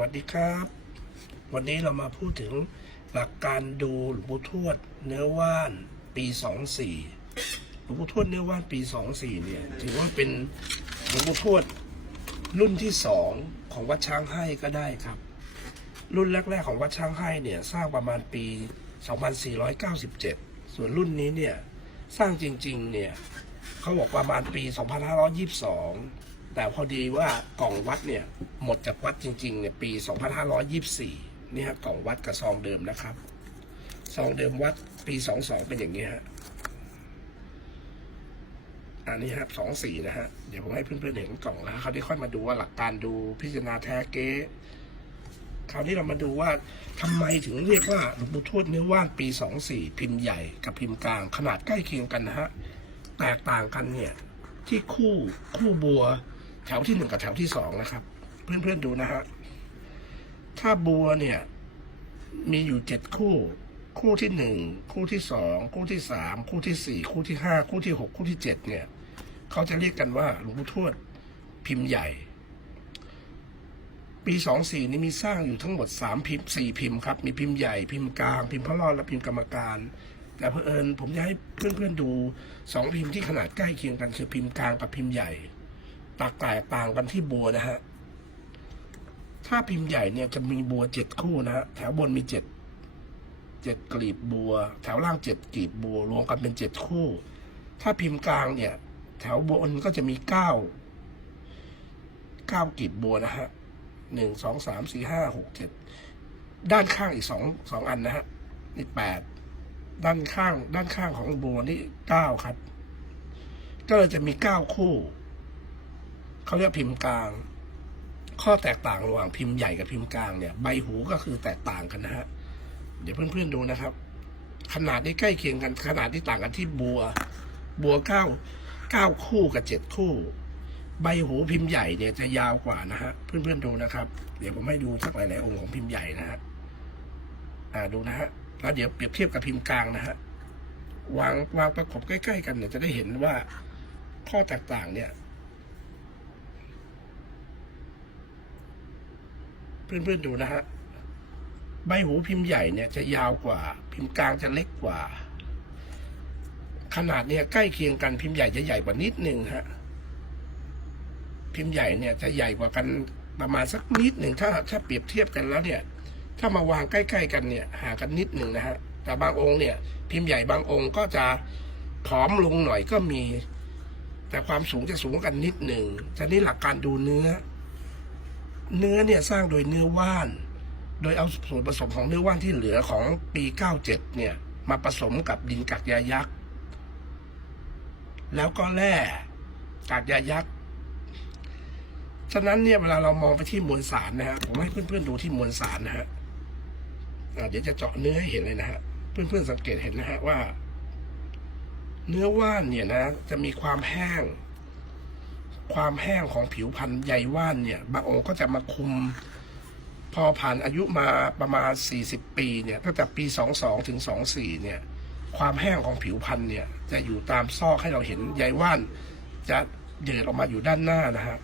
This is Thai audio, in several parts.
วัสดีครับ วันนี้เรามาพูดถึงหลักการดูหลวงปู่ทวดเนื้อว่านปี24หลวงปู่ทวดเนื้อว่านปี24เนี่ยถือว่าเป็นหลวงปู่ทวดรุ่นที่สองของวัดช้างให้ก็ได้ครับ รุ่นแรก ๆ ของวัดช้างให้เนี่ยสร้างประมาณปี 2497 ส่วนรุ่นนี้เนี่ยสร้างจริงๆเนี่ยเขาบอกประมาณปี 2522 แต่พอดีว่ากล่องวัดเนี่ยหมดจากวัดจริงๆเนี่ยปี 2524นี่ฮะกล่องวัดกับซองเดิมนะครับซองเดิมวัดปี 22 เป็นอย่างนี้ฮะอันนี้ครับสองสี่นะฮะ เดี๋ยวผมให้เพื่อนๆเห็นกล่องแล้วเขาวนี้ค่อยมาดูว่าหลักการดูพิจารณาแท้เก๊คราวนี้เรามาดูว่าทำไมถึงเรียกว่าหลวงปู่ทวดเนื้อว่านปี24พิมพ์ใหญ่กับพิมพ์กลาง ขนาดใกล้เคียงกันนะฮะ แตกต่างกันเนี่ย ที่คู่คู่บัว แถวที่หนึ่งกับแถวที่สองนะครับ เพื่อนๆดูนะฮะถ้าบัวเนี่ย มีอยู่เจ็ดคู่ คู่ที่หนึ่งคู่ที่สองคู่ที่สามคู่ที่สี่คู่ที่ห้าคู่ที่หกคู่ที่เจ็ดเนี่ยเขาจะเรียกกันว่าหลวงปู่ทวดพิมพ์ใหญ่ ปีสองสี่นี้มีสร้างอยู่ทั้งหมดสามพิมพ์สี่พิมพ์ครับ มีพิมพ์ใหญ่พิมพ์กลาง พิมพ์พระรอดและพิมพ์กรรมการแต่เพอเอิญผมจะให้เพื่อนๆดูสองพิมพ์ที่ขนาดใกล้เคียงกันคือพิมพ์กลางกับพิมพ์ใหญ่ แตกแตกต่างกันที่บัวนะฮะ ถ้าพิมพ์ใหญ่เนี่ยจะมีบัวเจ็ดคู่นะฮะ แถวบนมีเจ็ดเจ็ดกลีบบัว แถวล่างเจ็ดกลีบบัวรวมกันเป็นเจ็ดคู่ ถ้าพิมพ์กลางเนี่ย แถวบนก็จะมีเก้าเก้ากลีบบัวนะฮะหนึ่งสองสามสี่ห้าหกเจ็ดด้านข้างอีกสองสองอันนะฮะนี่แปดด้านข้าง ด้านข้างของบัวนี่เก้าครับ ก็จะมีเก้าคู่ เขาเรียกพิมพ์กลาง ข้อแตกต่างระหว่างพิมพ์ใหญ่กับพิมพ์กลางเนี่ย ใบหูก็คือแตกต่างกันนะฮะ เดี๋ยวเพื่อนๆดูนะครับ ขนาดที่ใกล้เคียงกัน ขนาดที่ต่างกันที่บัว บัวเก้าเก้าคู่กับเจ็ดคู่ ใบหูพิมพ์ใหญ่เนี่ยจะยาวกว่านะฮะ เพื่อนๆดูนะครับ เดี๋ยวผมให้ดูสักหลายๆองค์ของพิมพ์ใหญ่นะฮะ อ่าดูนะฮะ แล้วเดี๋ยวเปรียบเทียบกับพิมพ์กลางนะฮะ วางวางประกบใกล้ ๆ กันเนี่ยจะได้เห็นว่าข้อแตกต่างเนี่ย เพื่อนๆดูนะฮะ ใบหูพิมพ์ใหญ่เนี่ยจะยาวกว่า พิมพ์กลางจะเล็กกว่า ขนาดเนี่ยใกล้เคียงกันพิมพ์ใหญ่จะใหญ่กว่านิดหนึ่งฮะ พิมพ์ใหญ่เนี่ยจะใหญ่กว่ากันประมาณสักนิดหนึ่งถ้าถ้าเปรียบเทียบกันแล้วเนี่ย ถ้ามาวางใกล้ ๆ กันเนี่ยห่างกันนิดหนึ่งนะฮะแต่บางองค์เนี่ย พิมพ์ใหญ่บางองค์ก็จะผอมลงหน่อยก็มี แต่ความสูงจะสูงกันนิดหนึ่งทีนี้หลักการดูเนื้อ เนื้อเนี่ยสร้างโดยเนื้อว่าน โดยเอาส่วนผสมของเนื้อว่านที่เหลือของปี 97 เนี่ย มาผสมกับดินกักยายักษ์ แล้วก็แร่กักยายักษ์ ฉะนั้นเนี่ยเวลาเรามองไปที่มวลสารนะฮะ ผมให้เพื่อนๆดูที่มวลสารนะฮะเดี๋ยวจะเจาะเนื้อให้เห็นเลยนะฮะ เพื่อนๆสังเกตเห็นนะฮะว่า เนื้อว่านเนี่ยนะ จะมีความแห้ง ความแห้งของผิวพันธุ์ใยว่านเนี่ย บางองค์ก็จะมาคุม พอผ่านอายุมาประมาณ 40 ปีเนี่ยตั้งแต่ปี 22 ถึง 24 เนี่ย ความแห้งของผิวพันธุ์เนี่ย จะอยู่ตามซอกให้เราเห็นใยว่านจะเดินออกมาอยู่ด้านหน้านะฮะ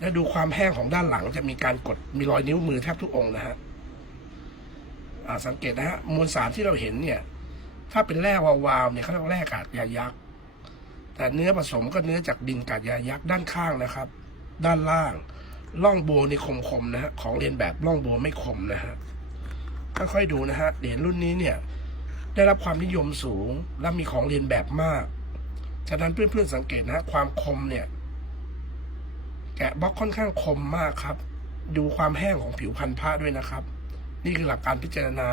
และดูความแห้งของด้านหลังจะมีการกดมีรอยนิ้วมือแทบทุกองค์นะฮะสังเกตนะฮะมวลสารที่เราเห็นเนี่ย ถ้าเป็นแร่วาวๆเนี่ยเขาเรียกว่าแร่กาดยายักษ์ แต่เนื้อผสมก็เนื้อจากดินกาดยายักษ์ด้านข้างนะครับ ด้านล่างล่องโบนี่คมๆนะฮะของเรียนแบบล่องโบไม่คมนะฮะค่อยๆดูนะฮะเหรียญรุ่นนี้เนี่ยได้รับความนิยมสูงและมีของเรียนแบบมากฉะนั้นเพื่อนๆสังเกตนะฮะความคมเนี่ยแกะบล็อกค่อนข้างคมมากครับ ดูความแห้งของผิวพันธุ์ผ้าด้วยนะครับ นี่คือหลักการพิจารณา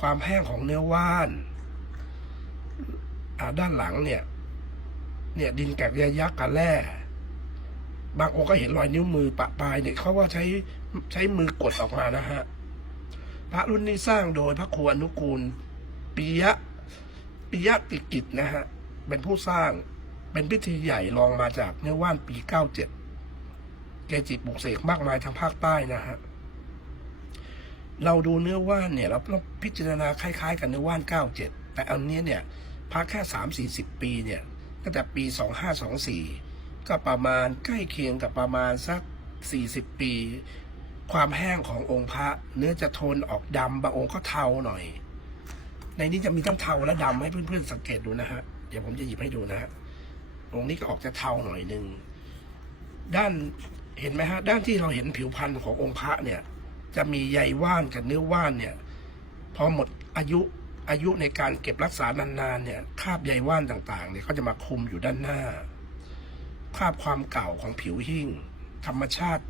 ความแห้งของเนื้อว่านด้านหลังเนี่ย เนี่ยดินแกะยายักษ์กับแร่บางองค์ก็เห็นรอยนิ้วมือปะปลายเนี่ยเขาว่าใช้ใช้มือกดออกมานะฮะพระรุ่นนี้สร้างโดยพระครูอนุกูลปิยะปิยะติกิจนะฮะเป็นผู้สร้างเป็นพิธีใหญ่รองมาจากเนื้อว่านปี 97 เกจิปลุกเสกมากมายทางภาคใต้นะฮะเราดูเนื้อว่านเนี่ยเราต้องพิจารณาคล้ายๆ กับเนื้อว่าน 97 แต่อันนี้เนี่ยพักแค่ 3-40 ปีเนี่ย ตั้งแต่ปี 2524 ก็ประมาณใกล้เคียงกับประมาณสัก 40 ปี ความแห้งขององค์พระ เนื้อจะโทนออกดำบางองค์ก็เทาหน่อย ในนี้จะมีทั้งเทาและดำให้เพื่อนๆสังเกตดูนะฮะ เดี๋ยวผมจะหยิบให้ดูนะฮะองค์นี้ก็ออกจะเทาหน่อยหนึ่งด้านเห็นไหมฮะ ด้านที่เราเห็นผิวพรรณขององค์พระเนี่ย จะมีใยว่านกับเนื้อว่านเนี่ย พอหมดอายุ อายุในการเก็บรักษานานๆเนี่ยคราบใยว่านต่างๆเนี่ยก็จะมาคุมอยู่ด้านหน้าคราบความเก่าของผิวหิ้งธรรมชาติ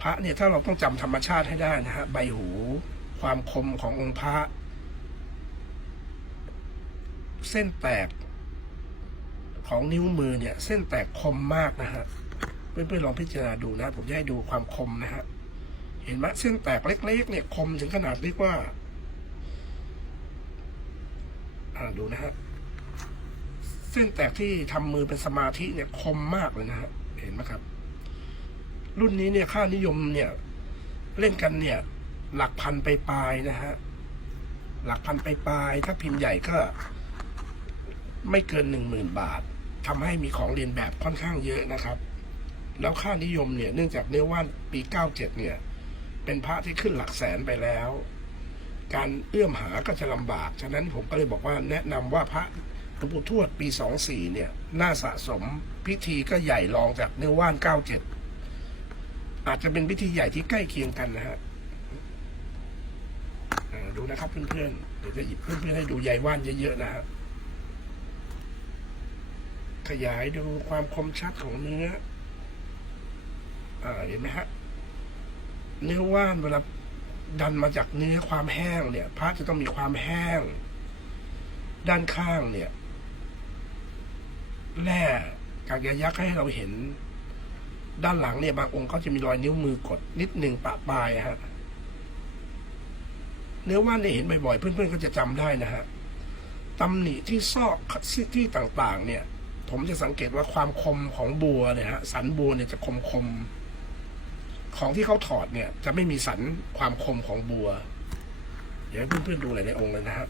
พระเนี่ยถ้าเราต้องจำธรรมชาติให้ได้นะฮะใบหู ความคมขององค์พระ เส้นแตกของนิ้วมือเนี่ยเส้นแตกคมมากนะฮะเพื่อนๆลองพิจารณาดูนะ ผมจะให้ดูความคมนะฮะเห็นไหมเส้นแตกเล็กๆเนี่ยคมถึงขนาดเรียกว่า ดูนะฮะเส้นแตกที่ทำมือเป็นสมาธิเนี่ยคมมากเลยนะฮะเห็นไหมครับ รุ่นนี้เนี่ยค่านิยมเนี่ย เล่นกันเนี่ย หลักพันไปปลายนะฮะหลักพันไปปลายถ้าพิมพ์ใหญ่ก็ ไม่เกินหนึ่งหมื่นบาททำให้มีของเรียนแบบค่อนข้างเยอะนะครับ แล้วค่านิยมเนี่ยเนื่องจากเนื้อว่านปีเก้าเจ็ดเนี่ย เป็นพระที่ขึ้นหลักแสนไปแล้ว การเอื้อมหาก็จะลำบาก ฉะนั้นผมก็เลยบอกว่าแนะนำว่าพระหลวงปู่ทวดปีสองสี่เนี่ย น่าสะสมพิธีก็ใหญ่รองจากเนื้อว่านเก้าเจ็ดอาจจะเป็นพิธีใหญ่ที่ใกล้เคียงกันนะฮะดูนะครับเพื่อนๆเดี๋ยวจะหยิบเพื่อนๆให้ดูใหญ่ว่านเยอะๆนะฮะขยายดูความคมชัดของเนื้อ อ่าเห็นไหมฮะเนื้อว่านเวลา ดันมาจากเนื้อความแห้งเนี่ย พระจะต้องมีความแห้ง ด้านข้างเนี่ยแร่กากยายักษ์ให้เราเห็น ด้านหลังเนี่ยบางองค์เขาจะมีรอยนิ้วมือกดนิดหนึ่งปะปลายฮะเนื้อว่านเนี่เห็นบ่อยๆเพื่อนๆก็จะจำได้นะฮะตำหนิที่ซอกที่ต่างๆ เนี่ย ผมจะสังเกตว่าความคมของบัวเนี่ยฮะสันบัวเนี่ยจะคมคม ของที่เขาถอดเนี่ย จะไม่มีสันความคมของบัว เดี๋ยวเพื่อนๆดูหลายๆองค์เลยนะครับ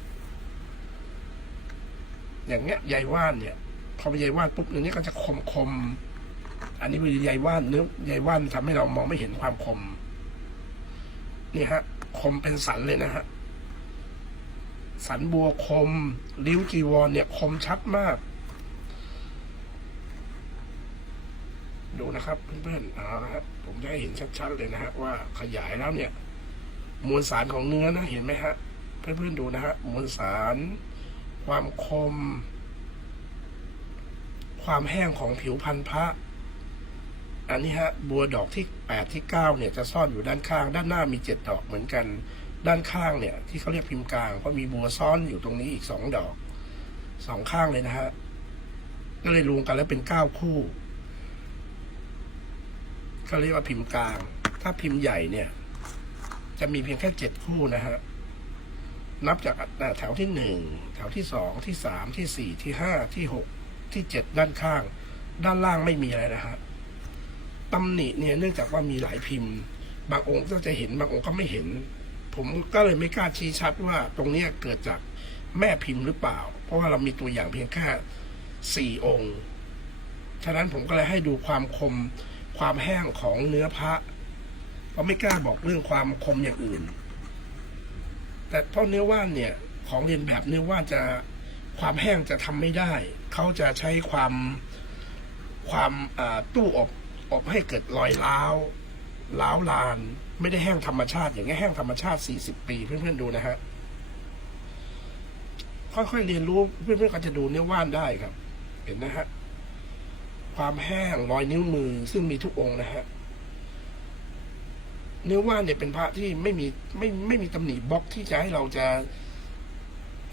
อย่างเงี้ยใยว่านเนี่ย พอไปใยว่านปุ๊บอย่างนี้ก็จะคมคม อันนี้เป็นใยว่านเนื้อใยว่านทำให้เรามองไม่เห็นความคม นี่ฮะ คมเป็นสันเลยนะฮะ สันบัวคม ริ้วจีวรเนี่ย คมชัดมาก ดูนะครับเพื่อนๆเอาละครับผมจะให้เห็นชัดๆเลยนะฮะว่าขยายแล้วเนี่ย มวลสารของเนื้อนะเห็นไหมฮะเพื่อนๆดูนะฮะมวลสาร ความคม ความแห้งของผิวพันธุ์พระอันนี้ฮะบัวดอกที่แปดที่เก้าเนี่ยจะซ่อนอยู่ด้านข้าง ด้านหน้ามีเจ็ดดอกเหมือนกัน ด้านข้างเนี่ย ที่เขาเรียกพิมพ์กลางก็มีบัวซ่อนอยู่ตรงนี้อีกสองดอกสองข้างเลยนะฮะก็เลยรวมกันแล้วเป็นเก้าคู่ เขาเรียกว่าพิมพ์กลาง ถ้าพิมพ์ใหญ่เนี่ย จะมีเพียงแค่เจ็ดคู่นะฮะ นับจากแถวที่หนึ่งแถวที่สองที่สามที่สี่ที่ห้าที่หกที่เจ็ดด้านข้าง ด้านล่างไม่มีอะไรนะฮะตำหนิเนี่ยเนื่องจากว่ามีหลายพิมพ์ บางองค์ก็จะเห็นบางองค์ก็ไม่เห็น ผมก็เลยไม่กล้าชี้ชัดว่าตรงเนี้ยเกิดจากแม่พิมพ์หรือเปล่า เพราะว่าเรามีตัวอย่างเพียงแค่สี่องค์ ฉะนั้นผมก็เลยให้ดูความคม ความแห้งของเนื้อพระเราไม่กล้าบอกเรื่องความคมอย่างอื่น แต่เพราะเนื้อว่านเนี่ย ของเรียนแบบเนื้อว่านจะความแห้งจะทำไม่ได้ เขาจะใช้ความความตู้อบอบให้เกิดรอยร้าวร้าวลาน ไม่ได้แห้งธรรมชาติอย่างเงี้ยแห้งธรรมชาติ 40 ปีเพื่อนๆดูนะฮะค่อยๆเรียนรู้เพื่อนๆก็จะดูเนื้อว่านได้ครับ เห็นนะฮะ ความแห้งรอยนิ้วมือซึ่งมีทุกองค์นะฮะเนื้อว่านเนี่ยเป็นพระที่ไม่มีไม่ไม่มีตำหนิบล็อกที่จะให้เราจะ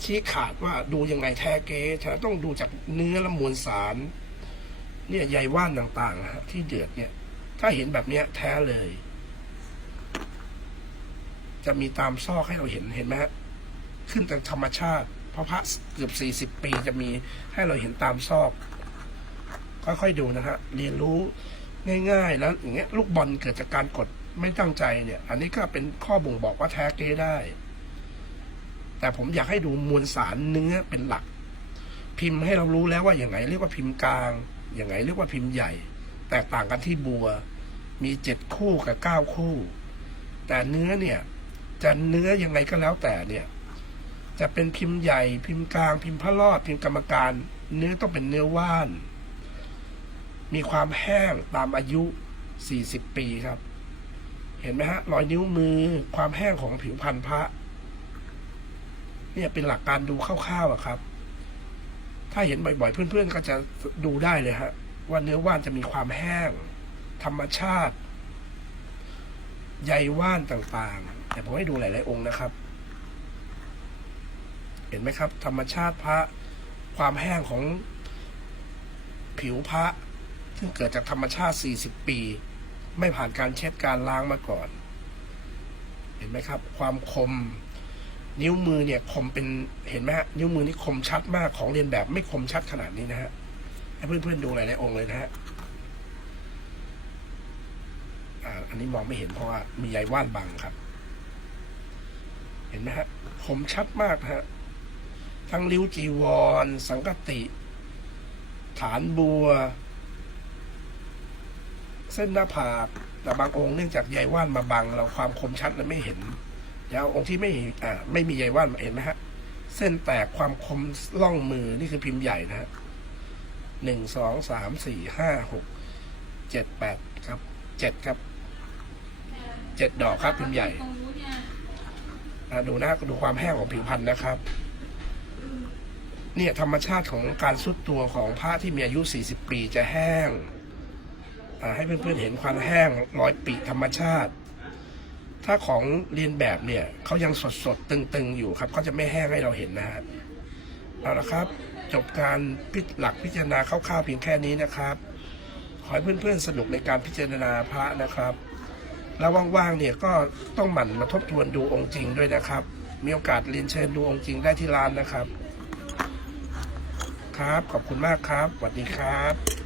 ชี้ขาดว่าดูยังไงแท้เก๊ฉะนั้นต้องดูจากเนื้อและมวลสาร เนี่ยใยว่านต่างๆนะฮะที่เดือดเนี่ย ถ้าเห็นแบบเนี้ย แท้เลย จะมีตามซอกให้เราเห็นเห็นไหมฮะขึ้นจากธรรมชาติ เพราะพระเกือบสี่สิบปีจะมีให้เราเห็นตามซอก ค่อยๆดูนะฮะเรียนรู้ง่ายๆแล้วอย่างเงี้ยลูกบอลเกิดจากการกดไม่ตั้งใจเนี่ย อันนี้ก็เป็นข้อบ่งบอกว่าแท้เก้ได้ แต่ผมอยากให้ดูมวลสารเนื้อเป็นหลัก พิมพ์ให้เรารู้แล้วว่าอย่างไงเรียกว่าพิมพ์กลาง อย่างไงเรียกว่าพิมพ์ใหญ่ แตกต่างกันที่บัว มีเจ็ดคู่กับเก้าคู่ แต่เนื้อเนี่ยจะเนื้อยังไงก็แล้วแต่เนี่ย จะเป็นพิมพ์ใหญ่ พิมพ์กลาง พิมพ์พระรอดพิมพ์กรรมการ เนื้อต้องเป็นเนื้อว่าน มีความแห้งตามอายุ 40 ปีครับ เห็นไหมฮะรอยนิ้วมือความแห้งของผิวพรรณพระเนี่ยเป็นหลักการดูคร่าวๆอะครับ ถ้าเห็นบ่อยๆ เพื่อนๆ ก็จะดูได้เลยฮะ ว่าเนื้อว่านจะมีความแห้ง ธรรมชาติ ใยว่านต่างๆ แต่ผมให้ดูหลายๆองค์นะครับ เห็นไหมครับ ธรรมชาติพระ ความแห้งของผิวพระ ซึ่งเกิดจากธรรมชาติ 40 ปี ไม่ผ่านการเช็ดการล้างมาก่อน เห็นไหมครับ ความคม นิ้วมือเนี่ยคมเป็นเห็นไหมฮะนิ้วมือนี่คมชัดมากของเรียนแบบไม่คมชัดขนาดนี้นะฮะให้เพื่อนๆดูหลายๆองค์เลยนะฮะอ่าอันนี้มองไม่เห็นเพราะว่ามีใยว่านบังครับ เห็นไหมฮะคมชัดมากฮะทั้งริ้วจีวร สังกติ ฐานบัว เส้นหน้าผากแต่บางองค์เนื่องจากใยว่านมาบังเราความคมชัดเราไม่เห็นแล้วองค์ที่ไม่อ่าไม่มีใยว่านเห็นไหมฮะ เส้นแตกความคมล่องมือนี่คือพิมพ์ใหญ่นะฮะหนึ่งสองสามสี่ห้าหกเจ็ดแปดครับเจ็ดครับเจ็ดดอกครับพิมพ์ใหญ่ดูนะดูความแห้งของผิวพรรณนะครับ เนี่ยธรรมชาติของการสุดตัวของพระที่มีอายุ 40 ปีจะแห้ง ให้เพื่อนๆเห็นความแห้งรอยปีธรรมชาติ ถ้าของเรียนแบบเนี่ยเขายังสดๆตึงๆ อยู่ครับเขาจะไม่แห้งให้เราเห็นนะฮะเอาละครับ จบการพิจหลักพิจารณาคร่าวๆเพียงแค่นี้นะครับ ขอให้เพื่อนๆสนุกในการพิจารณาพระนะครับ แล้วว่างๆเนี่ยก็ต้องหมั่นมาทบทวนดูองค์จริงด้วยนะครับ มีโอกาสเรียนเชิญดูองค์จริงได้ที่ร้านนะครับ ครับขอบคุณมากครับสวัสดีครับ